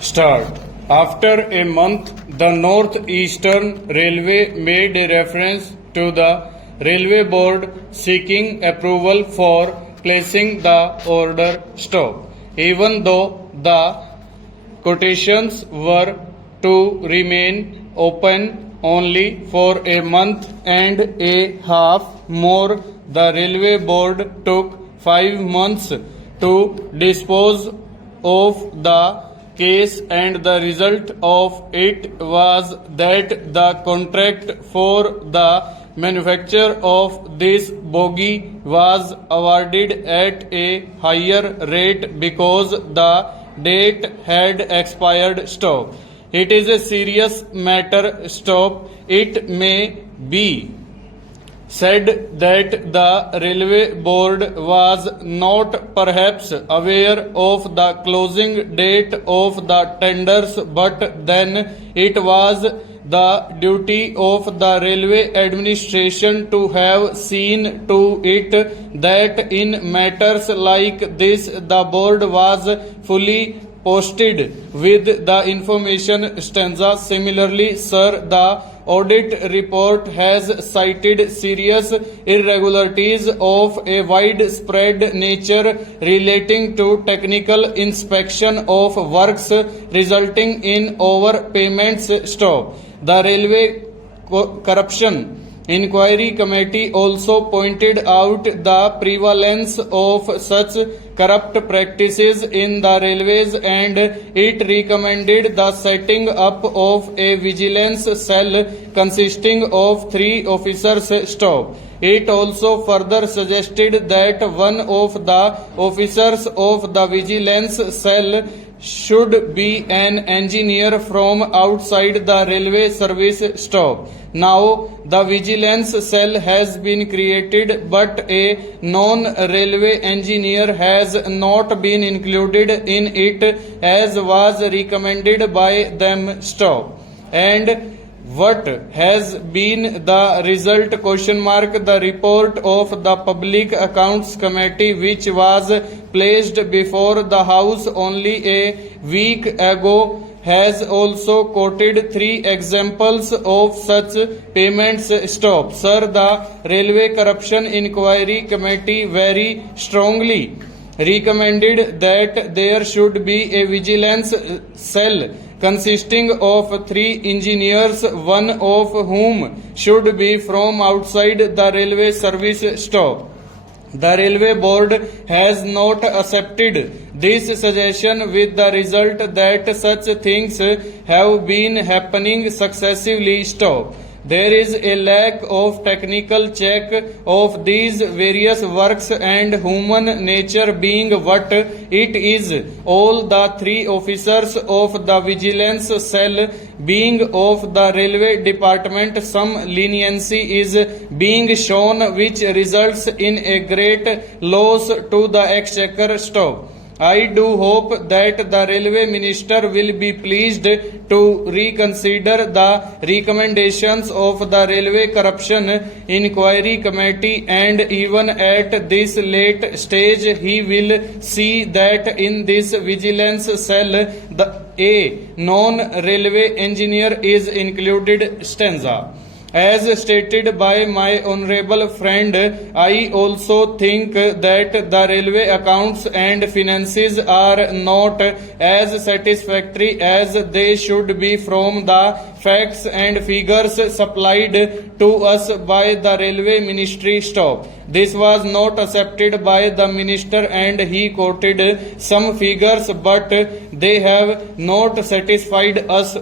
Start. After a month, the Northeastern Railway made a reference to the Railway Board seeking approval for placing the order stop, even though the quotations were to remain open only for a month and a half more. The Railway Board took 5 months to dispose of the case, and the result of it was that the contract for the manufacture of this bogie was awarded at a higher rate because the date had expired. Stop. It is a serious matter. Stop. It may be said that the Railway Board was not perhaps aware of the closing date of the tenders, but then it was the duty of the railway administration to have seen to it that in matters like this the board was fully posted with the information. Stanza. Similarly, sir, the audit report has cited serious irregularities of a widespread nature relating to technical inspection of works resulting in overpayments. Stop. The Railway Corruption Inquiry Committee also pointed out the prevalence of such corrupt practices in the railways, and it recommended the setting up of a vigilance cell consisting of 3 officers. Stop. It also further suggested that one of the officers of the vigilance cell should be an engineer from outside the railway service. Stop. Now the vigilance cell has been created, but a non-railway engineer has not been included in it as was recommended by them. Stop. And what has been the result? Question mark. The report of the Public Accounts Committee, which was placed before the House only a week ago, has also quoted 3 examples of such payments. Stop. Sir, the Railway Corruption Inquiry Committee very strongly recommended that there should be a vigilance cell consisting of 3 engineers, one of whom should be from outside the railway service. Stop. The Railway Board has not accepted this suggestion, with the result that such things have been happening successively. Stop. There is a lack of technical check of these various works, and human nature being what it is, all the 3 officers of the vigilance cell being of the railway department, some leniency is being shown which results in a great loss to the exchequer. Stop. I do hope that the Railway Minister will be pleased to reconsider the recommendations of the Railway Corruption Inquiry Committee, and even at this late stage he will see that in this vigilance cell a non-railway engineer is included. Stanza. As stated by my honorable friend, I also think that the railway accounts and finances are not as satisfactory as they should be from the facts and figures supplied to us by the Railway Ministry. Stop. This was not accepted by the minister, and he quoted some figures, but they have not satisfied us.